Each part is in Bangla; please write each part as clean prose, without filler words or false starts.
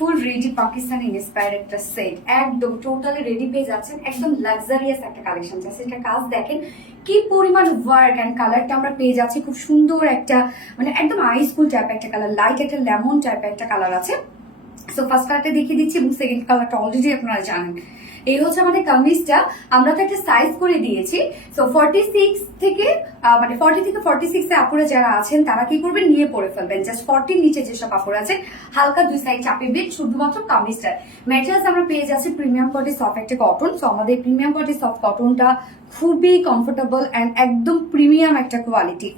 ফুল রেডি পাকিস্তানি ইন্সপায়ার্ড একটা সেট, একদম টোটালি রেডি পেয়ে যাচ্ছেন। একদম লাক্সারিয়াস একটা কালেকশন যাচ্ছে। এটা কাজ দেখেন কি পরিমাণ ওয়ার্ক অ্যান্ড কালারটা আমরা পেয়ে যাচ্ছি খুব সুন্দর একটা, মানে একদম আই স্কুল টাইপের একটা কালার, লাইট একটা লেমন টাইপের একটা কালার আছে। সো ফার্স্ট কালারটা দেখিয়ে দিচ্ছি এবং সেকেন্ড কালারটা অলরেডি আপনারা জানেন। এই হচ্ছে আমাদের কামিজটা, আমরা তো একটা সাইজ করে দিয়েছি। সো 46 থেকে মানে 40 থেকে 46 এ আপুরা যারা আছেন তারা কি করবেন, নিয়ে পরে ফেলবেন। জাস্ট 40 নিচে যেসব আপুরা আছে হালকা দুই সাইড চাপিয়ে শুধুমাত্র কামিজটা। ম্যাটেরিয়ালস আমরা পেয়ে যাচ্ছি প্রিমিয়াম কোয়ালিটি সফট একটা কটন। সো আমাদের প্রিমিয়াম কোয়ালিটি সফট কটনটা খুবই কমফোর্টেবল অ্যান্ড একদম প্রিমিয়াম একটা কোয়ালিটি।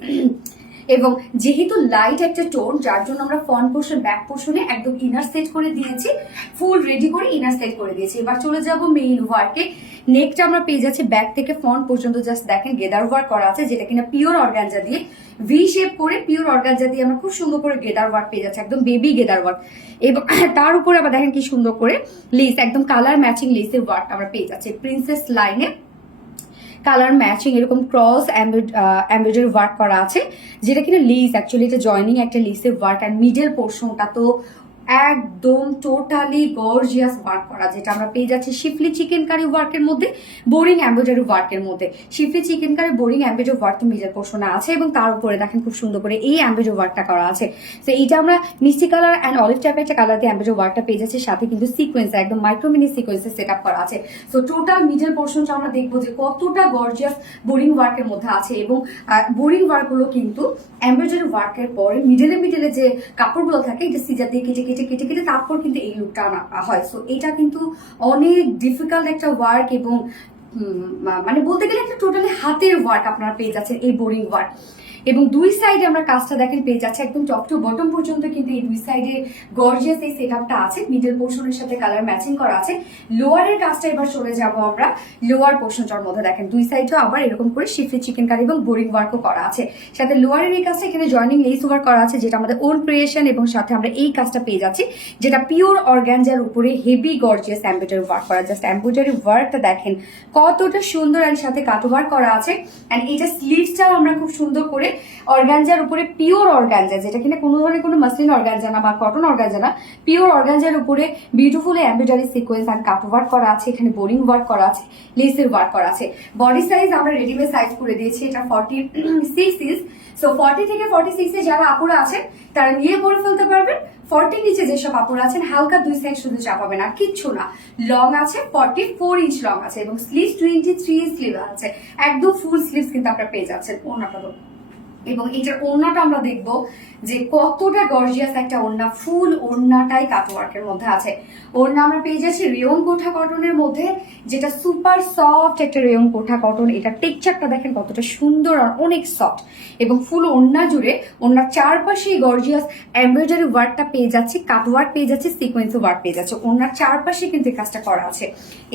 এবং যেহেতু লাইট একটা টোন, যার জন্য আমরা ফ্রন্ট পোর্শন ব্যাক পোর্শনে একদম ইনার সেট করে দিয়েছি, ফুল রেডি করে ইনার সেট করে দিয়েছি। এবার চলে যাব মেইন ওয়ার্কে। নেকটা আমরা পেয়ে যাচ্ছি ব্যাক থেকে ফ্রন্ট পর্যন্ত জাস্ট দেখেন গেদার ওয়ার্ক করা আছে, যেটা কিনা পিওর অর্গানজা দিয়ে ভি শেপ করে পিওর অর্গানজা দিয়ে আমরা খুব সুন্দর করে গেদার ওয়ার্ক পেয়ে যাচ্ছি, একদম বেবি গেদার ওয়ার্ক। এবং তার উপরে আবার দেখেন কি সুন্দর করে লেস, একদম কালার ম্যাচিং লেসের ওয়ার্ক আমরা পেয়ে যাচ্ছি। প্রিন্সেস লাইনে কালার ম্যাচিং এরকম ক্রস এমব্রয়ডারি ওয়ার্ক করা আছে, যেটা কিনা লেস, অ্যাকচুয়ালি এটা জয়নিং একটা লেসের ওয়ার্ক। আর মিডল পোর্শনটা তো একদম টোটালি গর্জিয়াস ওয়ার্ক করা, যেটা আমরা পেয়ে যাচ্ছি শিফলি চিকেন কারি ওয়ার্কের মধ্যে, বোরিং এমব্রয়ডারি ওয়ার্কের মধ্যে। শিফলি chikankari boring embroidery work middle পোর্শনে আছে এবং তার উপরে দেখেন খুব সুন্দর করে এই এমব্রয়ডারি ওয়ার্কটা করা আছে। তো এইটা আমরা মিষ্টি কালার অ্যান্ড অলিভ টাইপের একটা কালার দিয়ে এমব্রয়ডারি ওয়ার্কটা পেয়ে যাচ্ছি, সাথে কিন্তু সিকোয়েন্স একদম মাইক্রো মিনি সিকোয়েন্সে সেট আপ করা আছে। তো টোটাল মিডল পোর্শনটা আমরা দেখবো যে কতটা গর্জিয়াস বোরিং ওয়ার্কের মধ্যে আছে। এবং বোরিং ওয়ার্ক গুলো কিন্তু এমব্রয়ডারি ওয়ার্কের পরে মিডলে যে কাপড়গুলো থাকে এটা সিজার দিয়ে কেটে কেটে কেটে কেটে তারপর কিন্তু এই লুকটা আনা হয়। সো এটা কিন্তু অনেক ডিফিকাল্ট একটা ওয়ার্ক এবং মানে বলতে গেলে একটা টোটালি হাতের ওয়ার্ক আপনারা পেয়ে যাচ্ছেন এই বোরিং ওয়ার্ক। এবং দুই সাইডে আমরা কাজটা দেখেন পেয়ে যাচ্ছে একদম টপ টু বটম পর্যন্ত কিন্তু এই দুই সাইডে গর্জিয়াস এই সেটআপটা আছে, মিডল পোর্শনের সাথে কালার ম্যাচিং করা আছে। লোয়ারের কাজটা এবার চলে যাব আমরা লোয়ার পোর্শনটার মধ্যে, দেখেন দুই সাইডেও আবার এরকম করে শিফলি চিকেন কারি এবং বোরিং ওয়ার্কও করা আছে। সাথে লোয়ারের এই কাজটা এখানে জয়নিং লেস ওয়ার্ক করা আছে, যেটা আমাদের ওন ক্রিয়েশন। এবং সাথে আমরা এই কাজটা পেয়ে যাচ্ছি যেটা পিওর অর্গানজার উপরে হেভি গর্জিয়াস এমব্রয়ডারি ওয়ার্ক করা। জাস্ট এমব্রয়ডারি ওয়ার্কটা দেখেন কতটা সুন্দর, আর সাথে কাট ওয়ার্ক করা আছে। এন্ড এটা স্লিভসটাও আমরা খুব সুন্দর করে অর্গানজার উপরে পিওর অর্গানজা, যেটা কিনা কোনো ধরনের কোনো মাসলিন অর্গানজা না বা কটন অর্গানজা না, পিওর অর্গানজার উপরে বিউটিফুল এমব্রয়ডারি সিকোয়েন্স আর কাট ওয়ার্ক করা আছে। এখানে বোরিং ওয়ার্ক করা আছে, লেসের ওয়ার্ক করা আছে। বডি সাইজ আমরা রেডিমেড সাইজ করে দিয়েছি, এটা 46 ইঞ্চ। সো 40 থেকে 46 এ যারা আপুরা আছেন তারা নিয়ে পরে ফেলতে পারবেন। 40 নিচে যেসব আপুরা আছেন হালকা দুই সাইড শুধু চাপাবেন আর কিচ্ছু না। লং আছে 44 ইঞ্চ লং আছে এবং স্লিভ 23 স্লিভ আছে, একদম ফুল স্লিভস কিন্তু আপনারা পেয়ে যাচ্ছেন। ওনাটা এবং এটার ওড়নাটা আমরা দেখবো যে কতটা গর্জিয়াস একটা ওড়না, ফুল ওড়নাটাই কাটওয়ার্কের মধ্যে আছে। ওড়না আমরা পেয়ে যাচ্ছি রেয়ন কোঠা কটনের মধ্যে, যেটা সুপার সফট একটা রেয়ন কোঠা কটন। এটা টেক্সচারটা দেখেন কতটা সুন্দর আর অনেক সফট। এবং ফুল ওড়না জুড়ে ওড়নার চারপাশে গর্জিয়াস এমব্রয়ডারি ওয়ার্কটা পেয়ে যাচ্ছি, কাটওয়ার্ক পেয়ে যাচ্ছি, সিকোয়েন্স ওয়ার্ক পেয়ে যাচ্ছে। ওড়নার চারপাশে কিন্তু এই কাজটা করা আছে।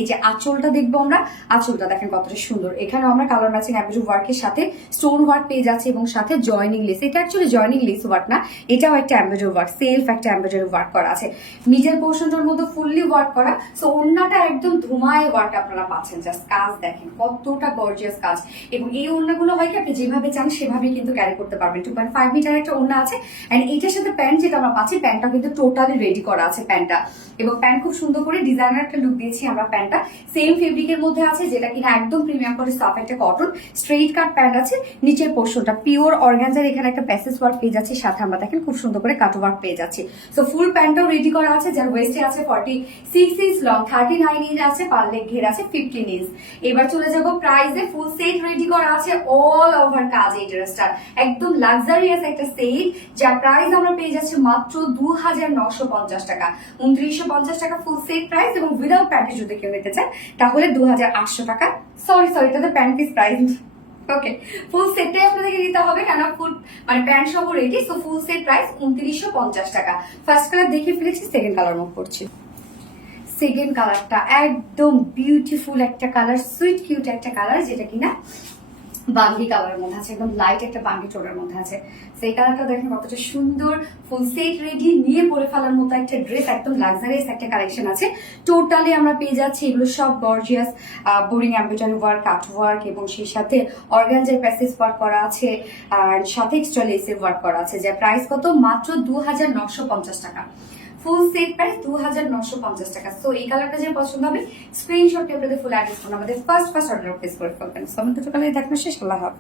এই যে আঁচলটা দেখবো আমরা, আঁচলটা দেখেন কতটা সুন্দর। এখানে আমরা কালার ম্যাচিং এমব্রয়ডারি ওয়ার্কের সাথে স্টোন ওয়ার্ক পেয়ে যাচ্ছি এবং সাথে জয়নিং লেস। এটা অ্যাকচুয়ালি জয়নিং লেস ওয়ার্ক না, এটাও একটা এমব্রয়ডারি ওয়ার্ক, সেলফ একটা এমব্রয়ডারি ওয়ার্ক করা আছে। মিডল পোর্শনটার মধ্যে ফুললি ওয়ার্ক করা। সো ওড়নাটা একদম ধুমায় ওয়ার্ক আপনারা পাচ্ছেন। জাস্ট কাজ দেখেন কতটা গর্জিয়াস কাজ। এবং এই ওড়নাগুলো হয় কি আপনি যেভাবে চান সেভাবে কিন্তু ক্যারি করতে পারবেন। 2.5 মিটার একটা ওড়না আছে। এন্ড এইটার সাথে প্যান্ট যেটা আমরা পাচ্ছি, প্যান্টটা কিন্তু টোটালি রেডি করা আছে প্যান্টটা। এবং প্যান্ট খুব সুন্দর করে ডিজাইনার একটা লুক দিয়েছি আমরা প্যান্টটা। সেম ফেব্রিকের মধ্যে আছে, যেটা কিনা একদম প্রিমিয়াম করে সফট একটা কটন স্ট্রেইট কাট প্যান্ট আছে। নিচের পোর্শনটা পিওর অর্গানজার, এখানে একটা প্যাসেজ ওয়ার্ক পেয়ে যাচ্ছে, সাথে আমরা দেখেন খুব সুন্দর করে কাট ওয়ার্ক পেয়ে যাচ্ছি। সো ফুল প্যান্টটাও রেডি করা আছে, যার ওয়েস্টে আছে 46 ইঞ্চ লং, 39 ইঞ্চ আছে, পারলে ঘের আছে 15 ইঞ্চ। এবার চলে যাব প্রাইসে। ফুল সেট রেডি করা আছে, অল ওভার কাজ এই ড্রেসটার, একদম লাক্সারিয়াস একটা সেট, যার প্রাইস আমরা পেয়ে যাচ্ছি মাত্র 2950 টাকা। 2950 টাকা ফুল সেট প্রাইস। এবং উইদাউট প্যান্টে যদি কেউ নিতে চায় তাহলে 2800 টাকা। সরি এটাতে প্যান্ট পিস প্রাইস। ওকে, ফুল সেটটাই আপনাদেরকে নিতে হবে, কেন ফুল মানে প্যান্ট সহ ready. So full set price 2950 টাকা। ফার্স্ট কালার দেখে ফেলেছি, সেকেন্ড কালার মুভ করছি। সেকেন্ড কালারটা একদম বিউটিফুল একটা কালার, সুইট কিউট একটা কালার, যেটা কিনা বাঙ্গি কালারের মধ্যে আছে, একদম লাইট একটা বাঙ্গি টোনের মধ্যে আছে। সেই কালারটা দেখেন কতটা সুন্দর, ফুল সেট রেডি, নিয়ে পরে ফেলার মতো একটা ড্রেস, একদম লাক্সারিয়াস একটা কালেকশন আছে। টোটালি আমরা পেয়ে যাচ্ছি এগুলো সব গর্জিয়াস বোরিং এমব্রয়ডারি ওয়ার্ক, কাট ওয়ার্ক এবং সেই সাথে অর্গানজার প্যাসেজ ওয়ার্ক করা আছে, আর সাথে এক্সট্রা লেসের ওয়ার্ক করা আছে। যার প্রাইস কত মাত্র 2950 টাকা। ফুল সেট প্রাইস 2950 টাকা। সো এই কালারটা যে পছন্দ হবে স্ক্রিনশট নিয়ে আপনাদের ফুল অ্যাড্রেস ফোন আমাদের ফার্স্ট অর্ডার প্লেস করে ফেলবেন। সো আমাদের দোকানে দেখানো শেষ, আল্লাহ হাফেজ।